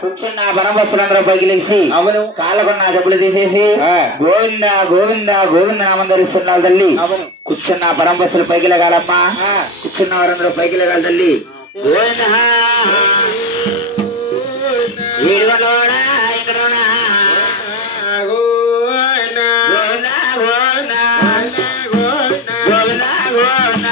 కూర్చున్న పరమభక్తులందరూ పైకి లేచి అవును కాళ్ళకున్న చెప్పులు తీసేసి గోవింద గోవింద గోవింద నామం ధరిస్తున్నారు తల్లి. కూర్చున్న పరమభక్తులు పైకి లేగాలమ్మా. కూర్చున్న వారందరూ పైకి లేగాలి తల్లి. గోవింద ఏడుగోడా ఇక్కడ గోవింద గోవింద గోవింద గోవింద గోవింద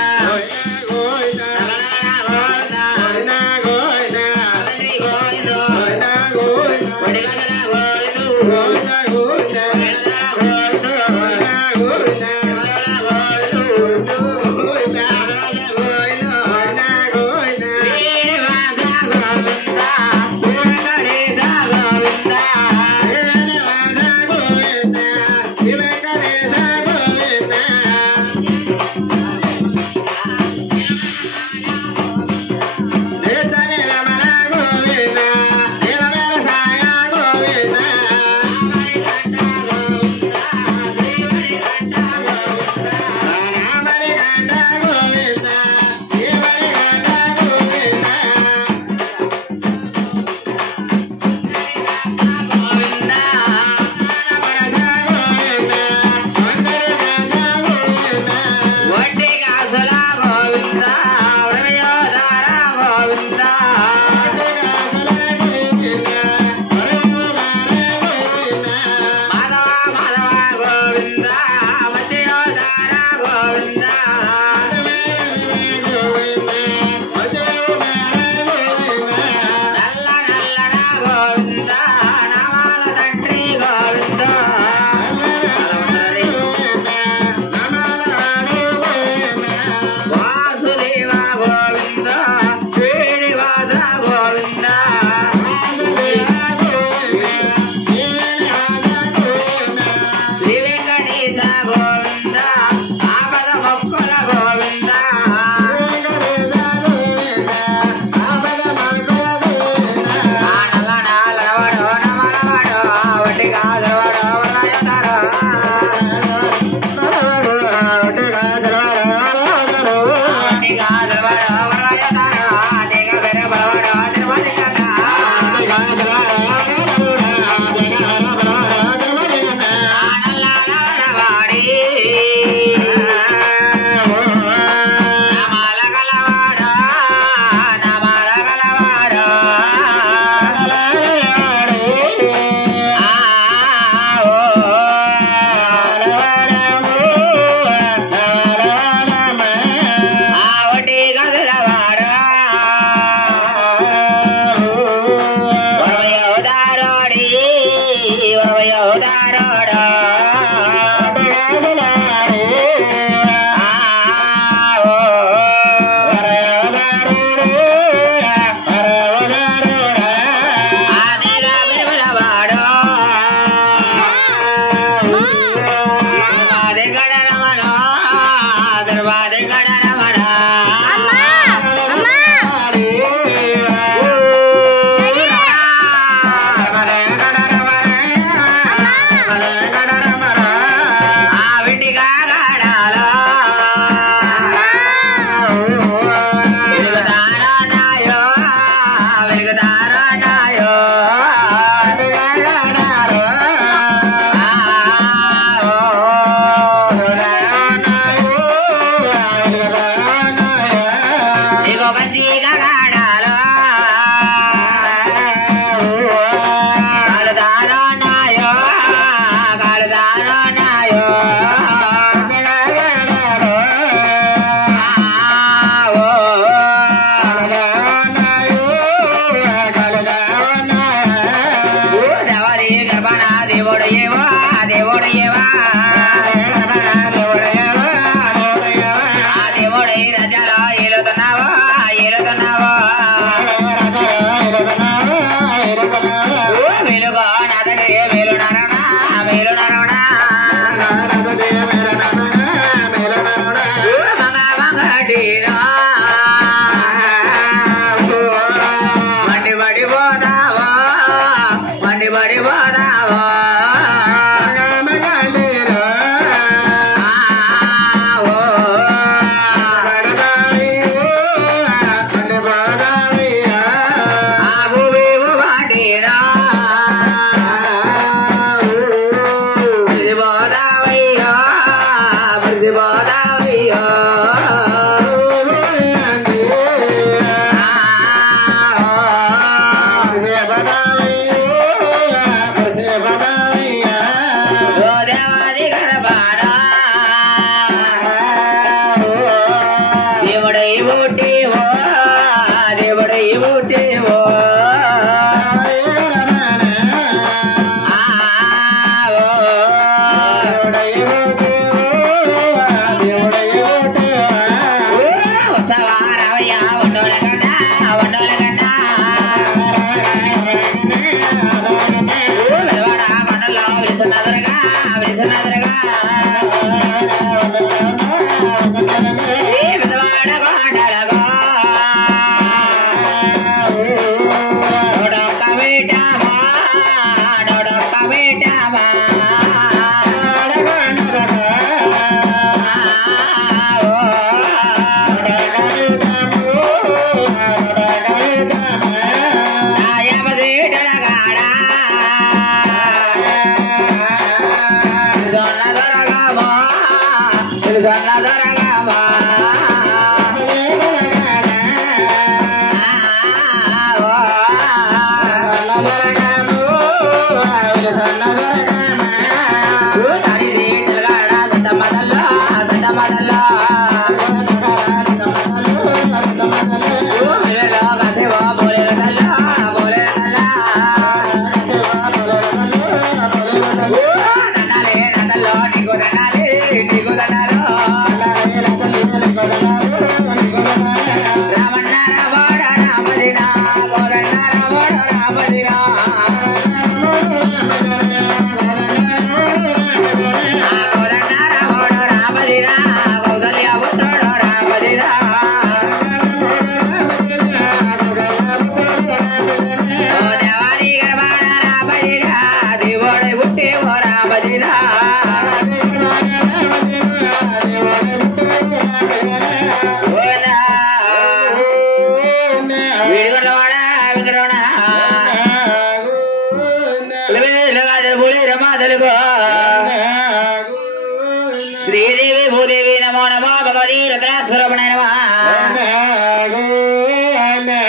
శ్రీదేవి భూదేవి నమో నమో భగవతి రుద్రాక్షరమణే నమః.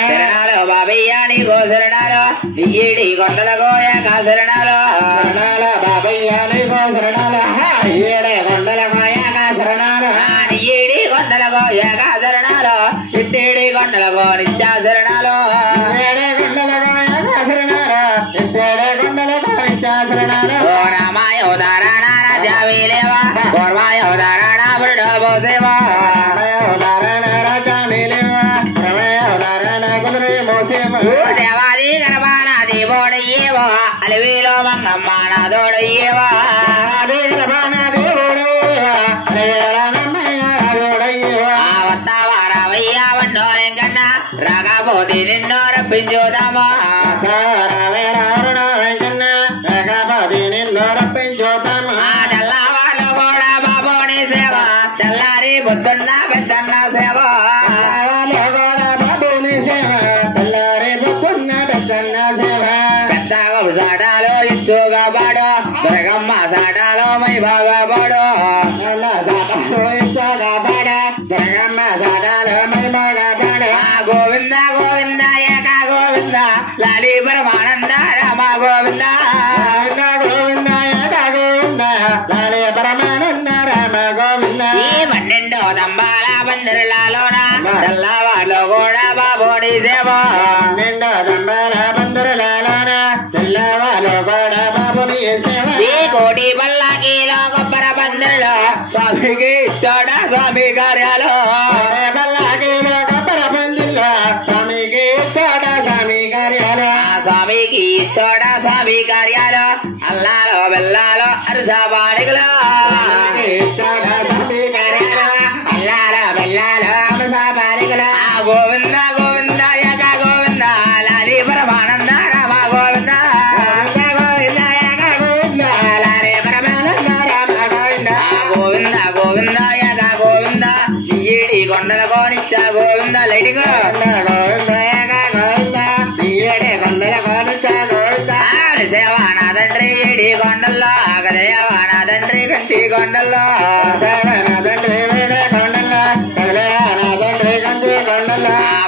శరణాలు బాబయ్య నీకో శరణాలు, దియ్యేడి కొండల గోయక శరణాలు. బాబయ్య నీకో శరణాలు, ఏడే కొండల గోయక శరణాలు. దియ్యేడి కొండల గోయక శరణాలు, ఇట్టేడి కొండల గో నిత్య శరణాలు. ఓ రామాయ ఉదాహరణ రాజావిలేవా, గోర్మాయ ఉదాహరణ బుర్డో దేవా. దేవాది గర్భాన దేవోడయ్యేవా, అలవిలో మంగమ్మ నాదోడయ్యేవా. వస్తావా రావయ్య వండోలెంకన్నా, రాకపోతే నిన్నో రప్పించోదామా. తెల్లవాళ్ళు కూడా బాబోని సేవ, తెల్లారి పొద్దున్న పెద్దన్న సేవ. పెద్దగా సాటాలో ఇచ్చుగా పాడు, దుర్గమ్మ సాటాలో మై బాగా పాడు. గోవింద గోవింద ఏక గోవింద, లాలి పరమానంద రామ గోవింద. ఈ పన్నెండో దంబాల పందిరులలోన తెల్లవాళ్ళు కూడా బాబోడి సేవ. ఈ కోటి పల్లాకిలో కొబ్బర పందిరులో స్వామికి ఇచ్చోడ స్వామి కార్యాలు. స్వామికి చోట స్వామి కార్యాలు అల్లాలో బెల్లాలో అరుసా బాడికలో అల్లాలో బెల్లాలో అరుసా బాడికలో గోవింద గోవింద యక గోవింద లాలి పరమానంద రామ గోవింద గోవింద యక గోవింద లాలి పరమానంద రామ గోవింద గోవింద గోవింద యక గోవింద ఏడి కొండల కోనిచ్చ గోవింద లైటింగ్ గోవింద యక గోవింద ఏడి కొండల కోనిచ్చ గోవింద సేవానా తండ్రి ఏడి కొండల్లో ఆగదేవానా తండ్రి కంచి కొండల్లో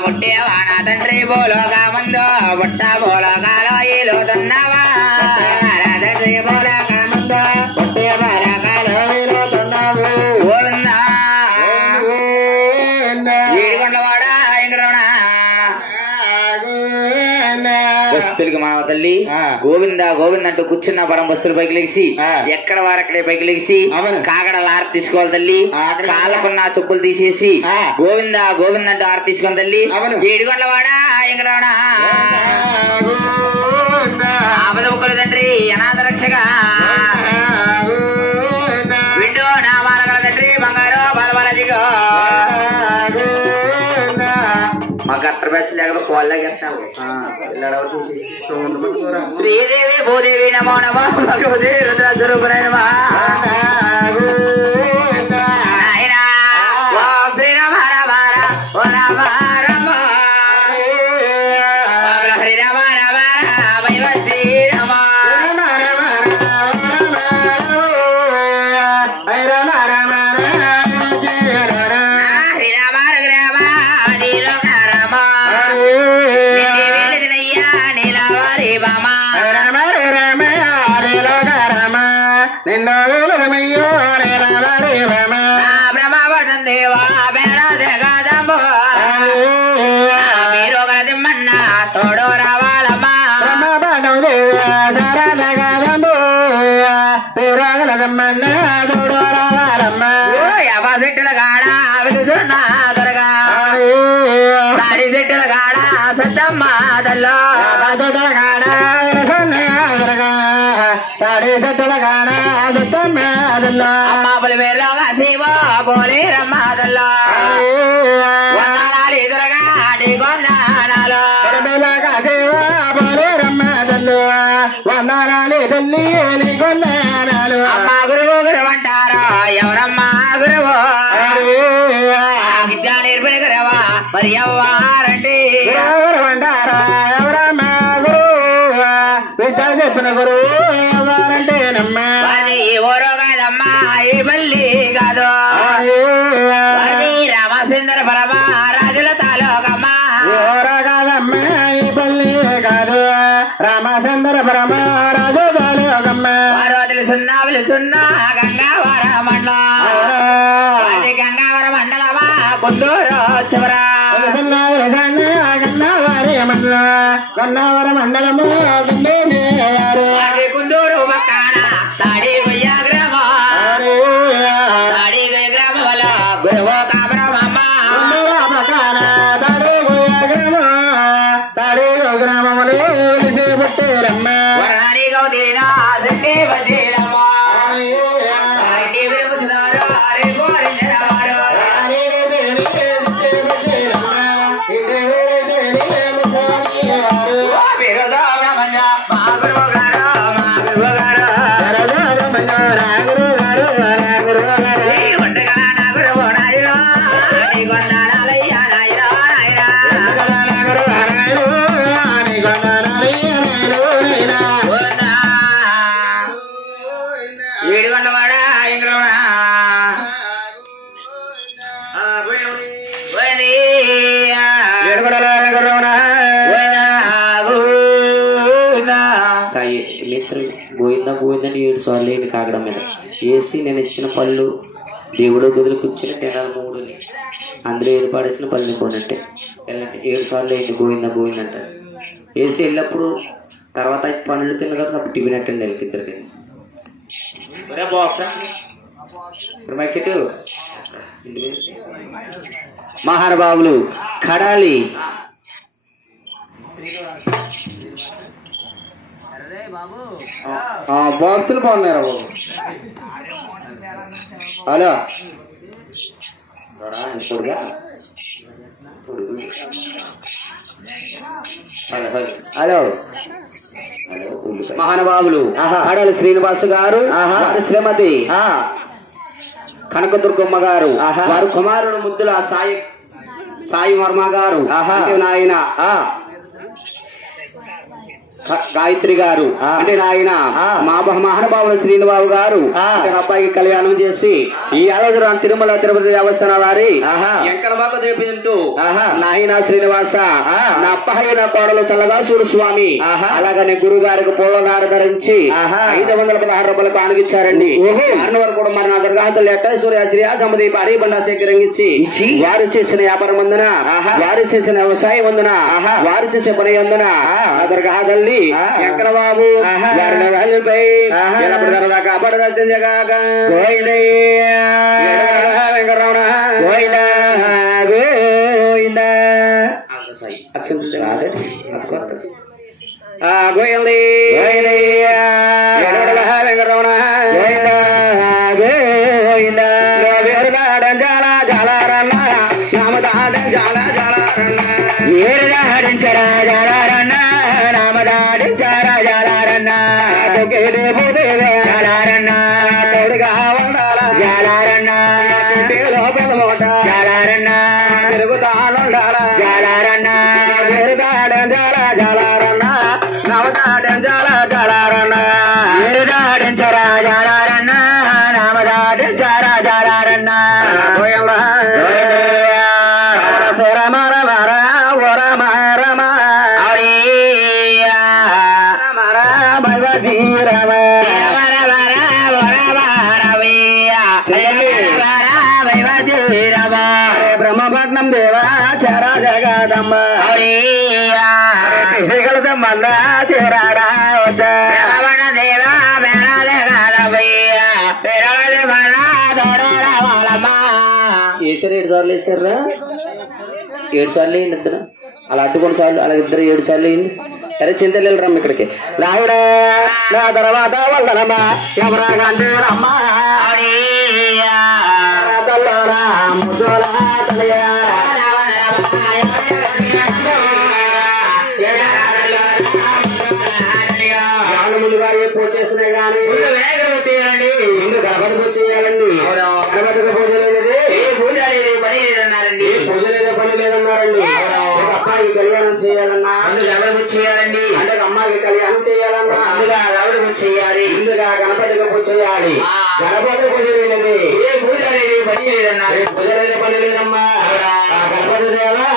పుట్టేవానా తండ్రి బోలోగా ముందు పుట్ట బోలోగాలో ఈలో తన్నావా తండ్రి బోలోగా ముందు పుట్టే బోలోగాలో ఈలో తన్నావు గోవిందా ఏడుకొండవాడా వెంకటరమణ భక్తులకి మా తల్లి గోవింద గోవింద అంటూ కూర్చున్న పరం బస్తులు పైకి లెగిసి ఎక్కడ వారక్కడే పైకి లెగిసి కాకడలు ఆరు తీసుకోవాలి తల్లి కాళ్ళకున్న చెప్పులు తీసేసి గోవింద గోవింద అంటూ ఆరు తీసుకొని తల్లి ఏడుకొండవాడా వెంకటరమణ ఆపద ముక్కలు తండ్రి అనాథ రక్షగా విండో నా బాలగల తండ్రి బంగారు బాలబాలజిగో మాకు అత్ర బ్యాచ్ లేకపోతే కోళ్ళగేస్తాము శ్రీదేవి భూదేవి నమో నమో భగవతి రుద్రస్వరూపునై నమః నాయనా ఓం శ్రీ రామ రామ ఓ రామ రామ హరి రామ రామ రామ శ్రీ రామ దేవా మీరు కదమ్మన్నా తోడు రావాలమ్మా తోడు రావాలమ్మా యాభై సెట్టుల కాడ వెలుసున్నా దొరగా తాడి సెట్టుల కాడ సత్తమ్మ దల్లో కాడ దొరగా తాడి సెట్టుల కాడ సత్తమ్మ దల్లో అమ్మ పులి పేరులోగా శివ పోలి రమ్మదల్లో వందనాలు ఎదురుగా ఆడి కొందనాలు శివ పోలి రమ్మదల్లో వందనాలు తల్లి కొందనాలు అమ్మ గురువు గురువు అంటారా ఎవరమ్మా గురువు విద్యా నేర్పిన గురవా మరి ఎవ్వారండి అంటారా ఎవరమ్మా గురువు విద్య చెప్పిన గురువు ఎవరంటే నమ్మా ఓరో కాదమ్మా ఈ మళ్ళీ కాదు రామచంద్ర పరమా రాజుల తాలూకమ్మా ఓరో కాదమ్మా ఈ పల్లి కాదు రామచంద్ర పరమా రాజు తాలూకమ్మా వారు తెలుసున్నా గంగావర మండలం గంగావర మండలమా కొందూరు చివరా గన్నవారి మండలం గన్నవర మండలము కుందూరు పక్కన తాడి గొయ్య గ్రామం తాడి గొయ్య గ్రామం వల్ల గురువు కాబ్రహ్మ పక్కన తాడి గొయ్య గ్రామం తాడి గ్రామములు పుట్టిరమ్మ వరణి గౌదీనా శక్తి వదీరమ్మ గోవిందని 7 సార్లు అయింది కాగడం మీద వేసి నేను ఇచ్చిన పళ్ళు దేవుడు గదులు కూర్చొని తినాలి 3 అందులో ఏర్పాడేసిన పళ్ళు పోనంటే 7 సార్లు అయింది గోవింద గోవింద అంటారు వేసి వెళ్ళినప్పుడు తర్వాత పండ్లు తిన్న కాబట్టి అప్పుడు టిఫిన్ అట్టండి వెళ్ళి ఇద్దరికి మహానుభావులు కడాలి బాక్సులు బాగున్నారా బాబు? హలో హలో మహానుభావులు ఆడాలి శ్రీనివాస్ గారు, శ్రీమతి కనకదుర్గమ్మ గారు, వారు కుమారుడు ముద్దుల సాయి వర్మ గారు, నాయన గాయత్రి గారు, అంటే నాయన మా మహానుభావులు శ్రీనిబాబు గారు అబ్బాయికి కళ్యాణం చేసి ఈ ఆలోచన తిరుమల తిరుపతి దేవస్థానం వారి ఎంకలమాక చేపించు నాయన శ్రీనివాస నా అబ్బాయి నా కోడలు సల్లదాసుడు స్వామి అలాగనే గురువు గారికి పూలనార ధరించి 516 రూపాయలు కానుగిచ్చారండి. వారు కూడా మరి నా దర్గాహతులు ఎట్టేశ్వరి శ్రీయాసమది భారీ బండా సేకరించి వారు చేసిన వ్యాపారం వందన, వారు చేసిన వ్యవసాయం వందన, వారు చేసే పని వందన ఆ దర్గాహతల్ని ఎక్కడ బాబు దాకా పడదాకా వెంకటరమణ గోయింది వెంకటరమణ జాలారన్న నామదాడ జాల జాలారన్న ఏడాడించరా జాలారన్న నామదాడించరా జాలారన్న జాలారన్న తోడుగా ఉండాల జాలారన్న లోపల మోట జాలారన్న తిరుగుతానుండాల జాలారన్న ఏడాడం జాల జాలారన్న నామదాడం జాల జాలారన్న ఏడాడించరా జాలారన్న నామదాడించరా జాలారన్న బ్రహ్మపట్నం దేవా చరా జగదమ్మ మల్ల చేరాడా దేవా వేసారు 7 సార్లు వేసారా? 7 సార్లు వేయండి ఇద్దరు, అలా అడ్డుకొని సార్లు, అలా ఇద్దరు 7 సార్లు వేయండి. అరే చింతలు రమ్మ ఇక్కడికి రావుడా నా తర్వాత వల్లనమ్మా ఎవరాగంటేనమ్మా ముందుగా ఏ పూజ చేసినా కానీ ముందు గణపతి పూజ చేయాలండి. గణపతికి పూజ లేనిది పూజ లేదు పని లేదన్నారండి. పూజ లేదో పని లేదన్నారండి. అబ్బాయికి కళ్యాణం చేయాలన్నా అందుకు ఎవరి పూజ చేయాలండి, అంటే అమ్మాయికి కళ్యాణం చేయాలన్నా అందుగా ఎవరి పూజ చేయాలి, ముందుగా గణపతికి పూజ చేయాలి. గణపతి పూజ లేనిది ఏ పూజ లేదు పని లేదన్నారు. పూజ లేని పని లేదమ్మా. గణపతి దేవా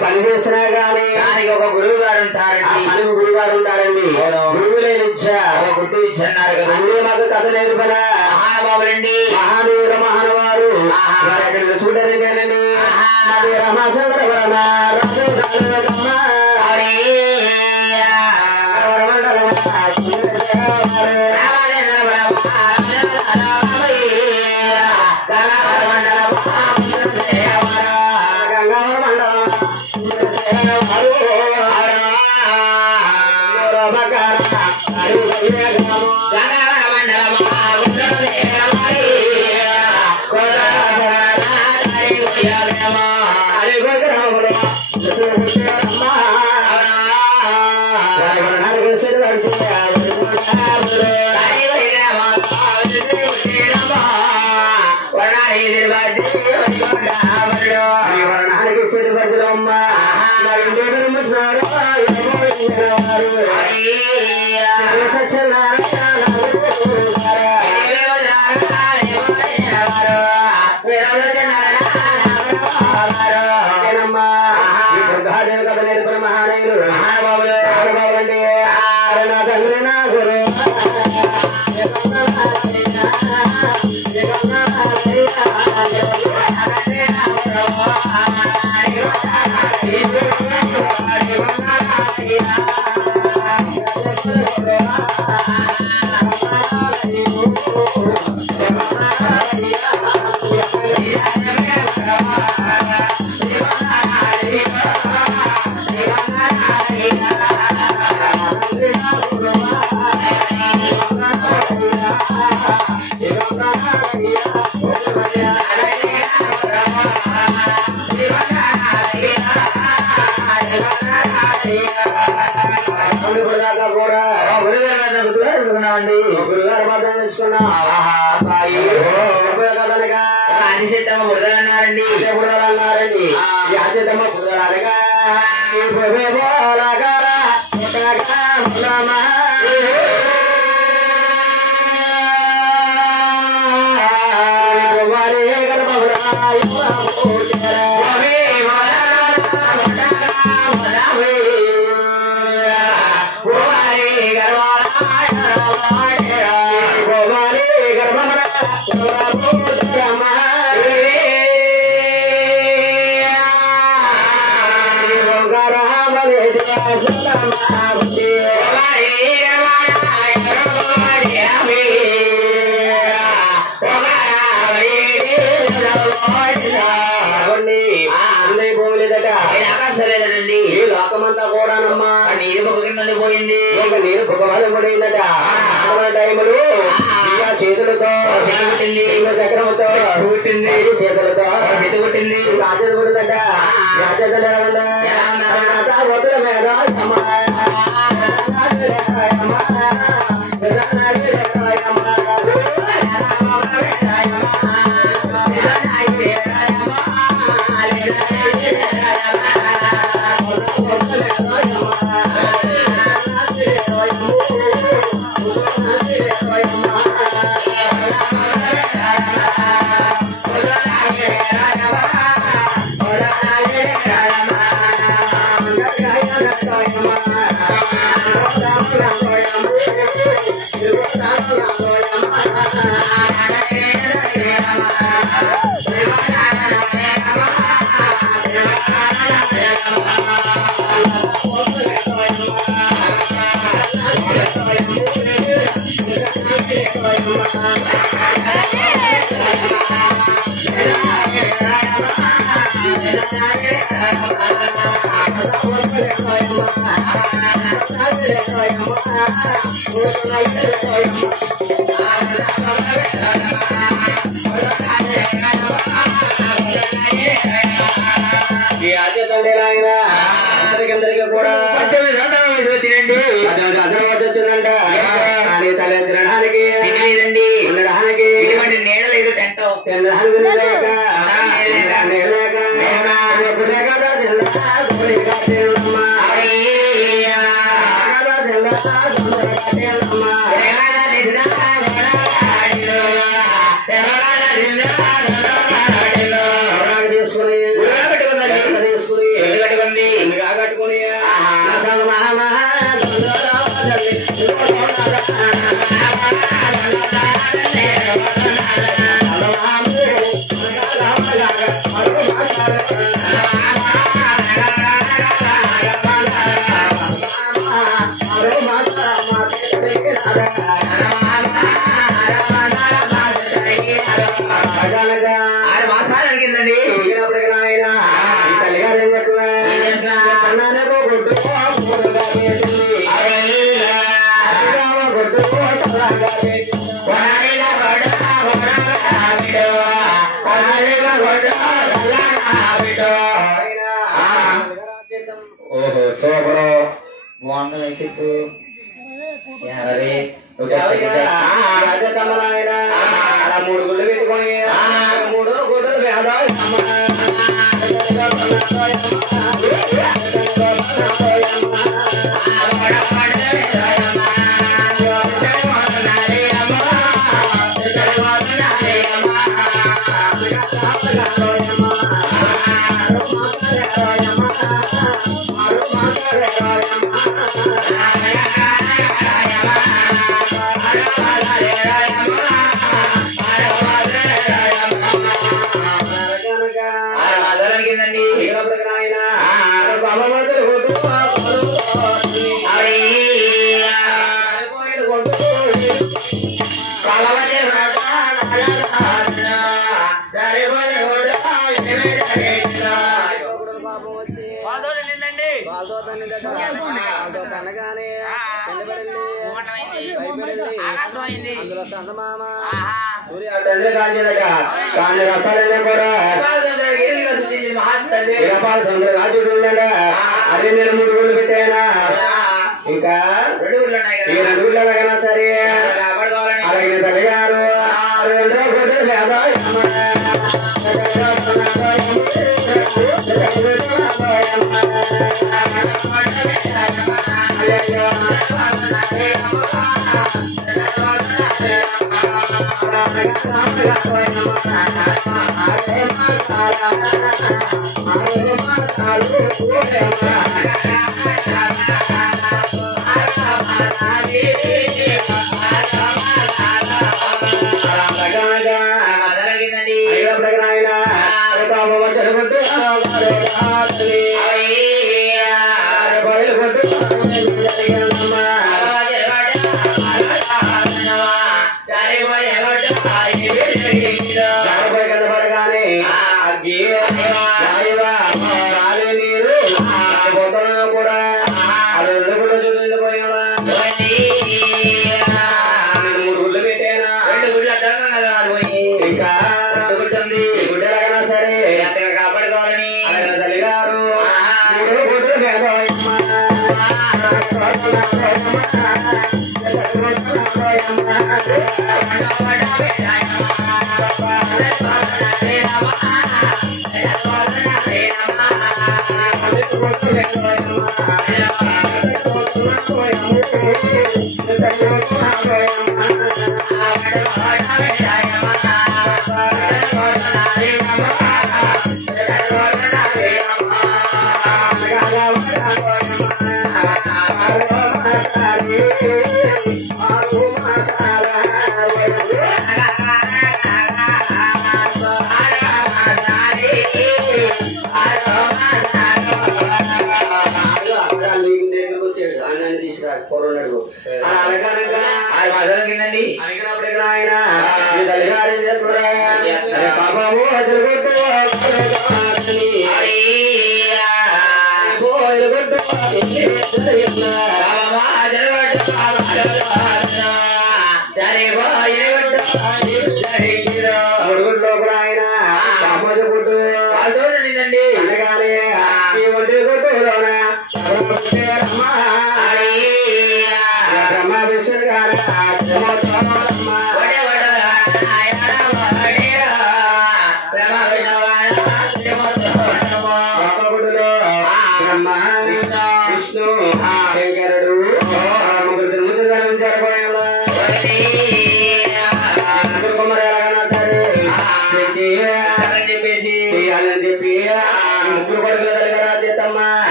పని చేసినా గానీ దానికి ఒక గురువు గారు ఉంటారండి. పనికి గురువు గారు ఉంటారండి. గురువు లేని ఇచ్చా ఒక గుడ్డు ఇచ్చన్నారు కదా. అన్నీ మాకు కథ నేర్పనా మహానుభావులండి, మహానీయుల మహానుభావులు చూడలేనండి. రమాశంకర లోకమంతా కూడానమ్మా నీరు పొగ పోయింది నీరు పొగవాలు పడిందట టైములు చేతులతో చక్రంతో పుట్టింది చేతులతో చేతి పుట్టింది రాజలు పుట్టిందట రాజలు వద్దుల మీద అందరికీ కూడా తినండి వచ్చిందంట తల్లి తినడానికి ఉండడానికి నీడలేదు తల్లిగారు ఏం చెప్తున్నా ఓహో సూపరు బాగుంది అయితే మూడు గుళ్ళు పెట్టుకొని మూడు గుడ్డలు తండ్రి కాంతి రసాలన్నీ కూడా రాజుడు ఉన్నాడా అదే నేను 3 గుళ్ళు పెట్టానా ఇంకా 2 గుళ్ళు ఎలాగైనా సరే అలాగే తల్లిగారు 2 గుళ్ళు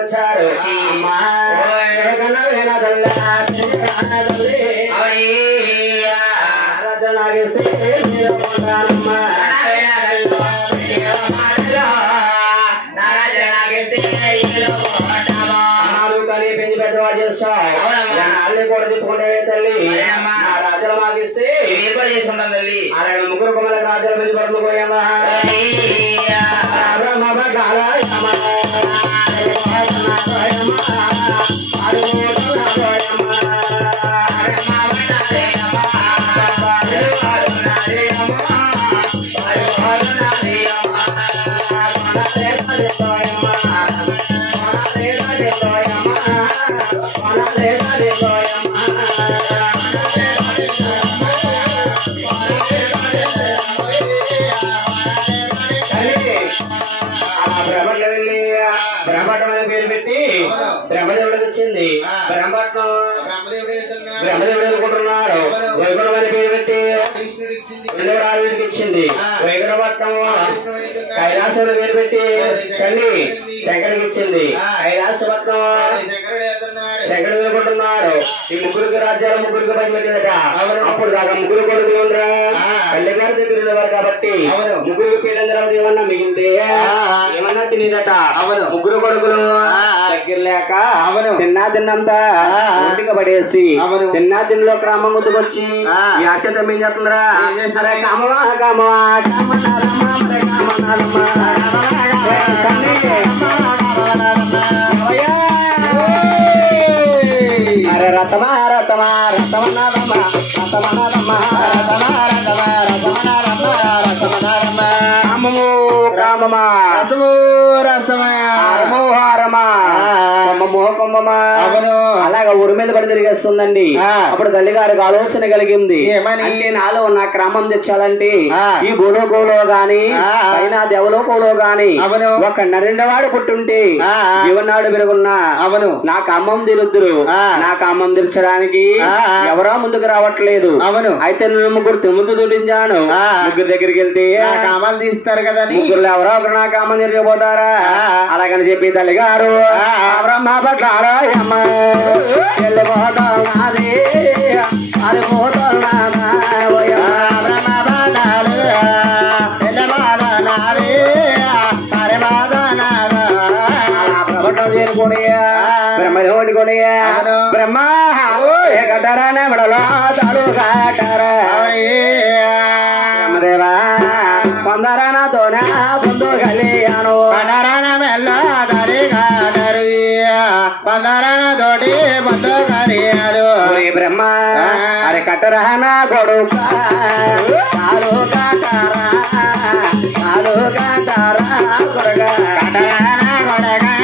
వచ్చారు కూడా తెచ్చుకుంటే తల్లి రాజులు మాగిస్తే ఏర్పాటు చేసి ఉంటాం తల్లి. అలాగే ముగ్గురు కొమ్మల రాజుల మీద పడుతూ పోయామా బ్రహ్మపట్నం అనే పేరు పెట్టి బ్రహ్మదేవుడికి వచ్చింది. బ్రహ్మదేవుడు అనుకుంటున్నారు. వైకుంఠం అనే పేరు పెట్టి రాజుడికి ఇచ్చింది. వైకుంఠపట్నం కైలాసంలో పేరు పెట్టి శంకరుడికి ఇచ్చింది. కైలాసపట్నం శంకరుడు అనుకుంటున్నారు. ఈ ముగ్గురికి రాజ్యాలు ముగ్గురికి పని పెట్టిందట. అప్పుడు దాకా ముగ్గురు కొడుకులు ఉండరా తల్లి గారి దగ్గర ఉండేవారు కాబట్టి ముగ్గురికి పీఠం తర్వాత ఏమన్నా మిగిలితే ఏమన్నా తినేదట. ముగ్గురు కొడుకులు దగ్గర లేక తిన్నంతా ఒంటిగా పడేసి తిన్నలో క్రమం ముందుకొచ్చి యాచతం ఏం చేస్తుందిరా అరే కామవా కామవా అరే రతమా రతమా రతమనారమ్మ రతమనారమ్మ రతమనారమ్మ కామము కామమా అలాగా ఊరి మీద పడి తిరిగేస్తుందండి. అప్పుడు తల్లి గారికి ఆలోచన కలిగింది. అంటే నాలో నా క్రమం తెచ్చాలంటే ఈ భూలోకంలో గాని పైన దేవలోకంలో గాని ఒక నరెండవాడు పుట్టుంటే జీవనాడు పెరుగున్నా నా కామం తిరుద్దురు. నా కామం తీర్చడానికి ఎవరో ముందుకు రావట్లేదు. అయితే నేను ముగ్గురు ముందు చూపించాను. ముగ్గురు దగ్గరికి వెళ్తే కామాలు తీస్తారు కదా. ముగ్గురు ఎవరో ఒకరు నా కామం తిరిగిపోతారా అలాగని చెప్పి తల్లి గారు బ్రహ్మ పట్ల బ్రహ్మదేవుడి కొనియా బ్రహ్మ కట్టరానే మెడలో తాడు కాటారా బ్రహ్మదేవా పొందరానతోనే పొందు కలియాను తోటి పొందు కలియాడు బ్రహ్మ అరే కట్టరానా కొడుక కాలు కాటారా కాలు కాటారా కొడగా కట్టరానా కొడగా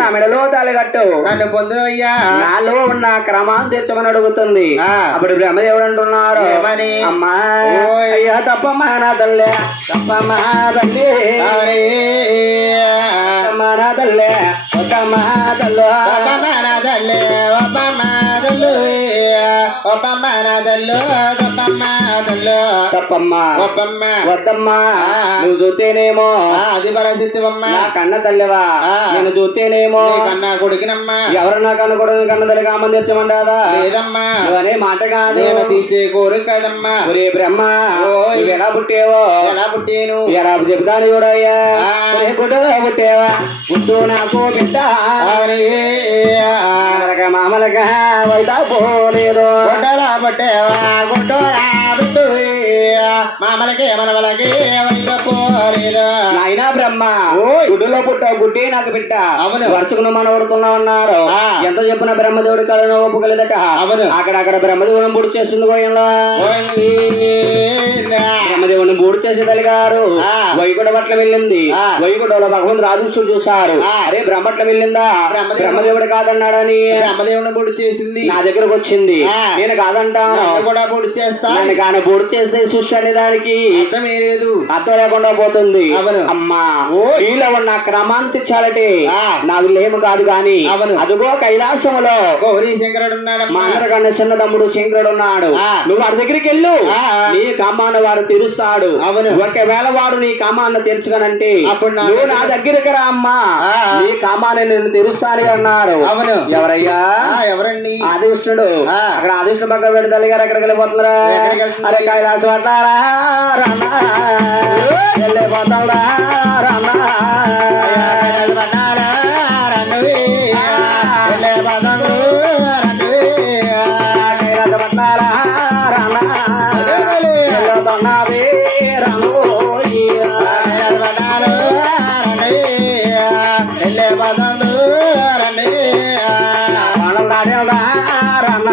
నా మెడలో తాళిగట్టు నన్ను పొందునయ్యా నాలో ఉన్న క్రమాన్ని తెచ్చమని అడుగుతుంది. అప్పుడు బ్రహ్మదేవుడు అంటున్నారు అమ్మా అయ్యా తప్పమ్మా నా తల్లే తప్పమ్మా తల్లి నా తల్లే ఒక మా తల్లు నా తల్లే ఒక మా తల్లు ఒప్పమ్మ నా తల్లు తప్పమ్మ తల్లు తప్పమ్మ ఒప్పమ్మ వద్దమ్మా నువ్వు చూస్తేనేమో అది పరిస్థితివమ్మ నా కన్న తల్లివా నేను చూస్తేనేమో కన్నా కొడుకునమ్మా ఎవరన్నా కన్న కొడుకు కన్న తల్లి కామని తెచ్చమంటారా లేదమ్మా అనే మాట కాదు తీర్చే కోరిక కదమ్మా ఒరే బ్రహ్మ నువ్వు ఎలా పుట్టేవో ఎలా పుట్టేను ఎలా చెప్తాను చూడయ్యా పుట్టగా పుట్టేవా పుట్టు నాకు బిడ్డ మామలగా వైతా పోలేదు గుడ్డలా పుట్టేవా గుడ్డలా బిడ్డు మామలకి మనవలకి వైతా పోలేదు నాయనా బ్రహ్మ గుడ్డులో పుట్టావు గుడ్డే నాకు బిడ్డ అవును వరుసకును మనవడుతున్నావు అన్నారు. ఎంత చెప్పిన బ్రహ్మదేవుడి కళను ఒప్పుకోలేదట. అవును అక్కడ బ్రహ్మదేవుని బూడి చేస్తుంది గోయంలో బ్రహ్మదేవుని బూడి చేసే తల్లి గారు వైకుంఠ పట్ల వెళ్ళింది. వైకుంఠంలో భగవంతుడు రాజుడు చూసారు. అరే బ్రహ్మట్ల వెళ్ళిందా బ్రహ్మదేవుడు కాదన్నాడని బ్రహ్మదేవుని బూడి చేసింది నా దగ్గరకు వచ్చింది. నేను కాదంటాను కూడా బూడి చేస్తా కానీ బూడి చేస్తే సృష్టి అనే దానికి అర్థమే లేదు అర్థం లేకుండా పోతుంది. అమ్మా నీలో ఉన్న క్రమాన్ని తెచ్చాలంటే నా వీళ్ళేమో కాదు గాని అదిగో కైలాసంలో శంకరుడు ఉన్నాడు. మా అందరికన్నా చిన్న తమ్ముడు శంకరుడు ఉన్నాడు. నువ్వు వాడి దగ్గరికి వెళ్ళు నీ కామాన్ని వాడు తీరుస్తాడు. ఒకవేళ వాడు నీ కామాన్ని తీర్చుకనంటే నువ్వు నా దగ్గరికి రా అమ్మా నీ కామాన్ని నేను తీరుస్తాను అన్నారు. ఎవరయ్యా ఎవరండి ఆదివిష్ణుడు. అక్కడ ఆదివిష్ణు పక్కన పెట్టి తల్లి గారు ఎక్కడికి వెళ్ళిపోతున్నారా అరే కైలాసం అంటారా రన్న వెళ్ళిపోతాడా రన్న వెళ్ళిపోతున్నావి రన్ను బాణం దాడేవడా రన్న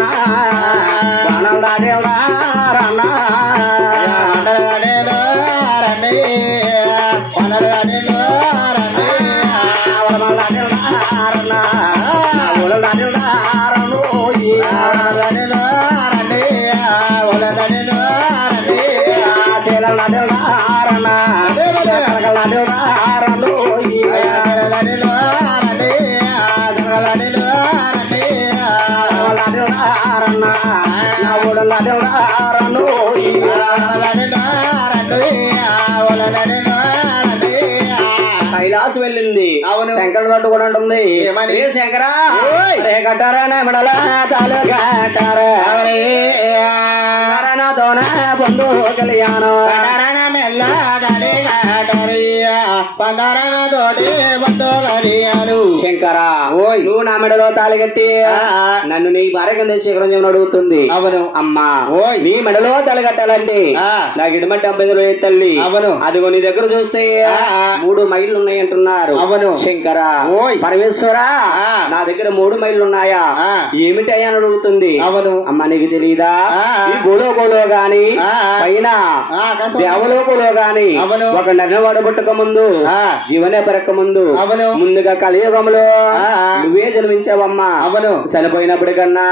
బాణం దాడేవడా రన్న కైలాసు వెళ్ళింది. అవును, శంకరుడు పట్టు కూడా ఉంటుంది. శంకరా కట్టారా మెడల తాలు కట్టారా బంధు కళ్యాణం శంకరా నువ్వు నా మెడలో తాళి కట్టి నన్ను నీ భార్య కింద శేఖరం అడుగుతుంది. అవును అమ్మా, నీ మెడలో తాళి కట్టాలంటే నాకు ఇడమట్టి అబ్బాయిలో తల్లి. అవును, అదిగో నీ దగ్గర చూస్తే 3 మైళ్ళు ఉన్నాయి అంటున్నారు. అవును శంకరా పరమేశ్వరా నా దగ్గర 3 మైళ్ళు ఉన్నాయా ఏమిటి అని అడుగుతుంది. అవును అమ్మ నీకు తెలీదా ఈ గోలోగోలో గాని పైన దేవలోకలో గాని ఒక నన్నవాడు పుట్టక ముందు జీవనే పెరక్క ముందు ముందుగా కలియుగంలో నువ్వే జన్మించావమ్మా. అవును చనిపోయినప్పటికన్నా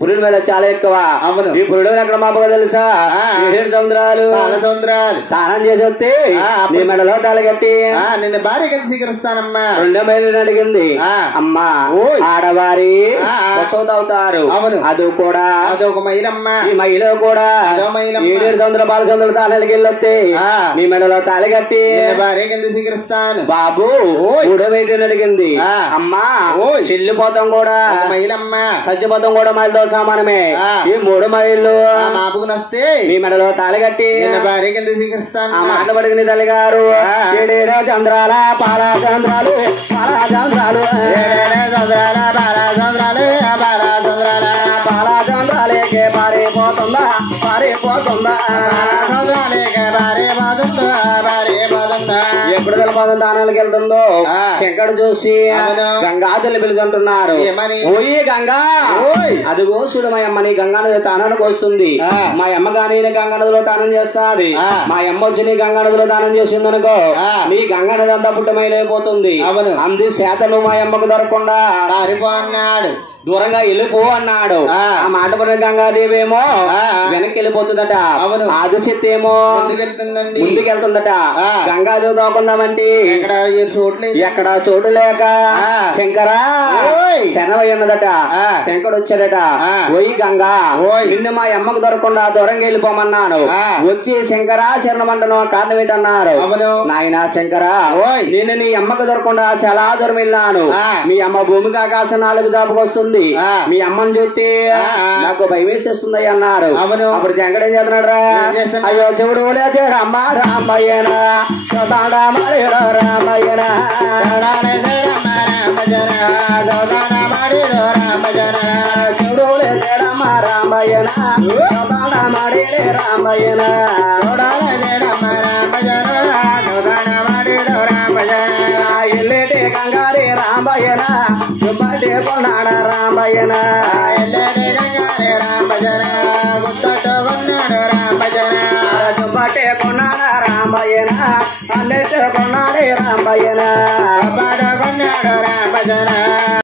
పురుడు మీద చాలా ఎక్కువ. అవును ఈ పురుడు ఎక్కడ మాపగా తెలుసా? 7 సముద్రాలు స్నానం చేసి వస్తే నీ మెడలో తాళి కట్టి నిన్న భార్య కింద స్వీకరిస్తానమ్మా 2 మైళ్ళు అడిగింది. అమ్మా ఆడవారి అవుతారు. అవును అది కూడా అదొక మైలమ్మా. ఈ మైలో కూడా 7 సముద్ర బాలచంద్రుల తాళాలకి వెళ్ళొస్తే నీ మెడలో తాళి కట్టి భార్య కింద స్వీకరిస్తాను బాబు 3 మైళ్ళు అడిగింది. అమ్మా చెల్లిపోతాం కూడా మైలమ్మా, సత్యపోతాం కూడా మైలతో సమానమే. ఈ 3 మైళ్ళు మాపుకునొస్తే మీ మెడలో తాళి కట్టి భార్య కింద స్వీకరిస్తాను. ఆ మాట పడిన తల్లి గారు 7 చంద్రాల పాలాచంద్రాలు పాలాచంద్రాలు పాలాచంద్రాలకే పారిపోతుందా పారిపోతుందా ఎప్పుడు వెళ్ళిపోతుంది దానాలకు వెళ్తుందో శంకరుడు చూసి గంగాతల్లి పిలుచుంటున్నారు. ఓయి గంగా అదిగో చూడు మా అమ్మ నీ గంగా నది తానానికి వస్తుంది. మా అమ్మ కానీ గంగా నదిలో తానం చేస్తాది. మా అమ్మ వచ్చి నీ గంగా నదిలో తానం చేసింది అనుకో నీ గంగా నది అంతా పుట్టమైపోతుంది. అందు చేత నువ్వు మా అమ్మకు దొరకకుండా పారిపోన్నాడు, దూరంగా వెళ్ళిపో అన్నాడు. ఆ మాట పడిన గంగాదేవి ఏమో వెనక్కి వెళ్ళిపోతుందట. అవును ఆదిశక్తి ఏమో ముందుకెళ్తుందట. గంగాదేవి దోకుందామంటే ఎక్కడ చోటు లేక శంకరా శనవయ్య ఉన్నదట. శంకరుడు వచ్చాడట. ఓయి గంగా నిన్ను మా అమ్మకు దొరకకుండా దూరంగా వెళ్ళిపోమన్నాను. వచ్చి శంకరా శరణమంటను కారణం ఏంటన్నారు. నాయన శంకరా నేను నీ అమ్మకు దొరకకుండా చాలా దూరం వెళ్ళాను. మీ అమ్మ భూమికి ఆకాశం 4 జాపుకొస్తుంది. మీ అమ్మని చూస్తే నాకు భయం వేసేస్తుంది అన్నారు. అప్పుడు శంకరుడు ఏం చేస్తున్నాడు రా? అయ్యో శివుడు లేదే రామ రామయ్యనా రామయ్యనా శివుడు లేదే రామ రామయ్యనా రామయ్యనా ఎల్లేటే గంగారే రామయ్యనా చుమ్మటే కొన్నాడ రామయ్యనా చుమ్మటే కొన్నాడ రామయ్యనా అన్నట్టు కొన్నాడే రామయ్యనా